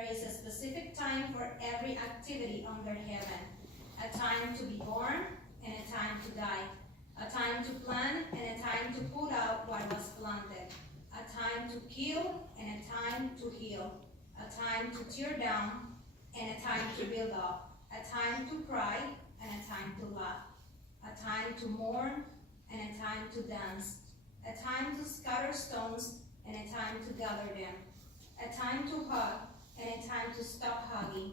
there is a specific time for every activity under heaven. A time to be born and a time to die. A time to plant and a time to put out what was planted. A time to kill and a time to heal. A time to tear down and a time to build up. A time to cry and a time to laugh. A time to mourn and a time to dance. A time to scatter stones and a time to gather them. A time to hug and a time to stop hugging.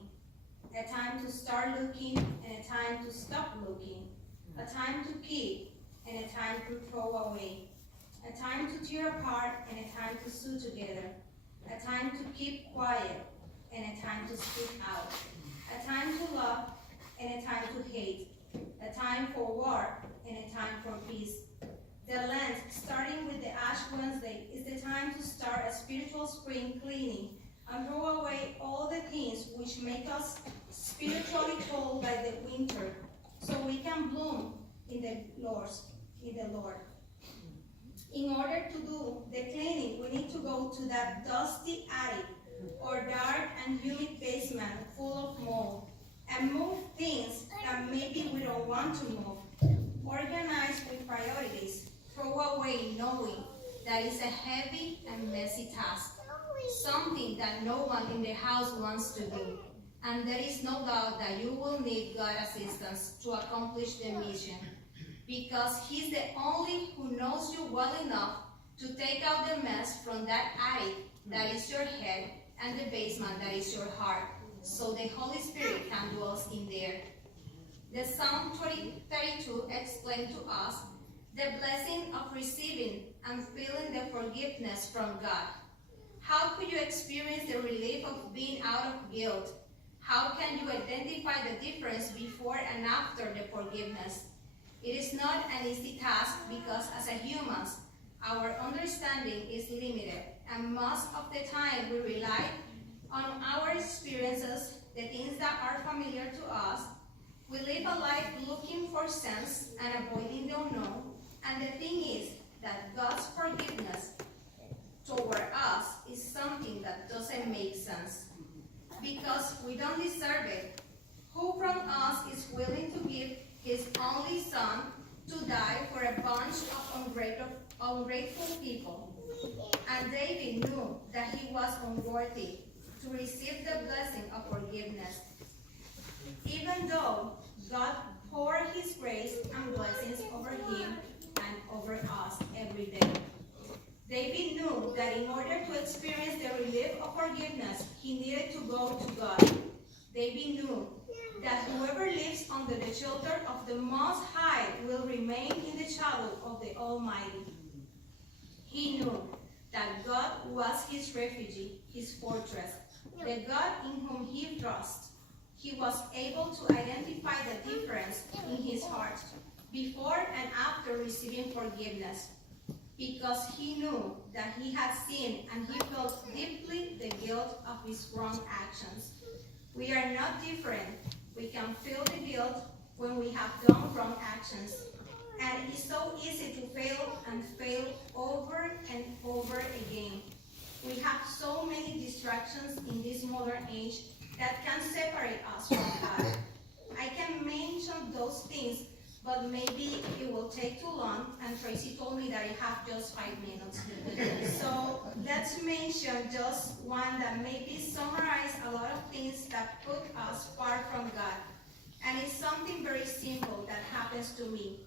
A time to start looking and a time to stop looking. A time to keep and a time to throw away. A time to tear apart and a time to sew together. A time to keep quiet and a time to speak out. A time to love and a time to hate. A time for war and a time for peace. The Lent, starting with the Ash Wednesday, is the time to start a spiritual spring cleaning and throw away all the things which make us spiritually cold like the winter, so we can bloom in the Lord. In order to do the cleaning, we need to go to that dusty attic or dark and humid basement full of mold and move things that maybe we don't want to move. Organize with priorities. Throw away knowing that it's a heavy and messy task, something that no one in the house wants to do. And there is no doubt that you will need God's assistance to accomplish the mission, because He's the only who knows you well enough to take out the mess from that attic that is your head and the basement that is your heart, so the Holy Spirit can dwell in there. The Psalm 32 explained to us the blessing of receiving and feeling the forgiveness from God. How could you experience the relief of being out of guilt? How can you identify the difference before and after the forgiveness? It is not an easy task because as a humans, our understanding is limited, and most of the time we rely on our experiences, the things that are familiar to us. We live a life looking for sense and avoiding the unknown, and the thing is that God's forgiveness toward us is something that doesn't make sense, because we don't deserve it. Who from us is willing to give his only son to die for a bunch of ungrateful people? And David knew that he was unworthy to receive the blessing of forgiveness, even though God poured His grace and blessings over him and over us every day. David knew that in order to experience the relief of forgiveness, he needed to go to God. David knew that whoever lives under the shelter of the Most High will remain in the shadow of the Almighty. He knew that God was his refuge, his fortress, the God in whom he trusts. He was able to identify the difference in his heart before and after receiving forgiveness, because he knew that he had sinned and he felt deeply the guilt of his wrong actions. We are not different. We can feel the guilt when we have done wrong actions. And it is so easy to fail and fail over and over again. We have so many distractions in this modern age that can separate us from God. I can mention those things, but maybe it will take too long, and Tracy told me that I have just 5 minutes. So let's mention just one that maybe summarizes a lot of things that put us far from God. And it's something very simple that happens to me,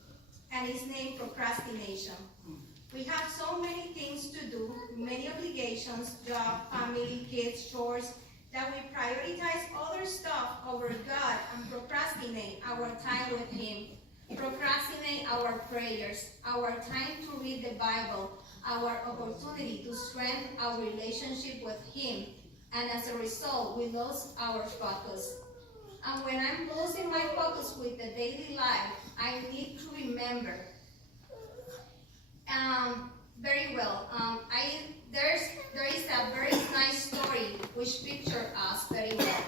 and it's named procrastination. We have so many things to do, many obligations, job, family, kids, chores, that we prioritize other stuff over God and procrastinate our time with Him. Procrastinate our prayers, our time to read the Bible, our opportunity to strengthen our relationship with Him, and as a result, we lose our focus. And when I'm losing my focus with the daily life, I need to remember very well. There is a very nice story which pictures us very well,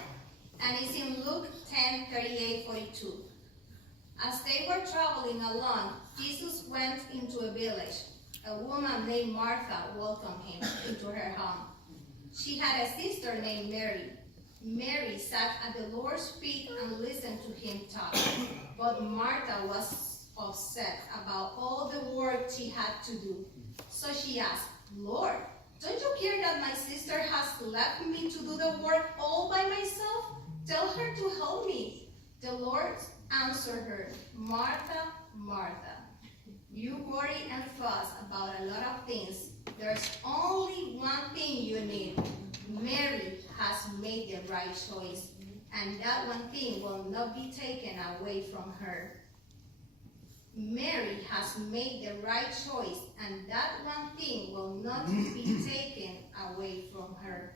and it's in Luke 10:38-42. As they were traveling along, Jesus went into a village. A woman named Martha welcomed him into her home. She had a sister named Mary. Mary sat at the Lord's feet and listened to him talk. But Martha was upset about all the work she had to do. So she asked, Lord, don't you care that my sister has left me to do the work all by myself? Tell her to help me. The Lord answered her, Martha, Martha, you worry and fuss about a lot of things. There's only one thing you need. Mary has made the right choice, and that one thing will not be taken away from her. Mary has made the right choice, and that one thing will not be taken away from her.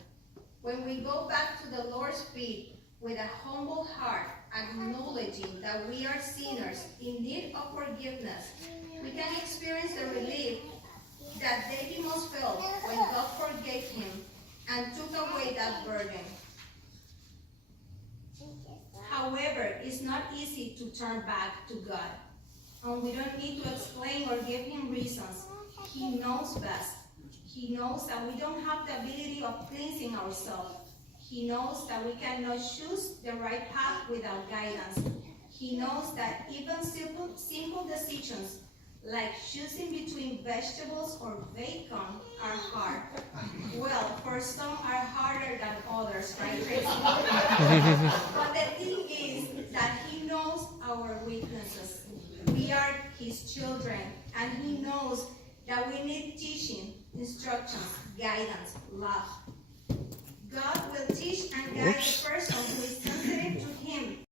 When we go back to the Lord's feet with a humble heart, acknowledging that we are sinners in need of forgiveness, we can experience the relief that David must feel when God forgave him and took away that burden. However, it's not easy to turn back to God. And we don't need to explain or give him reasons. He knows best. He knows that we don't have the ability of cleansing ourselves. He knows that we cannot choose the right path without guidance. He knows that even simple decisions like choosing between vegetables or bacon are hard. Well, for some are harder than others, right, Tracy? But the thing is that he knows our weaknesses. We are his children, and he knows that we need teaching, instructions, guidance, love. God will teach and guide the person who is sensitive to him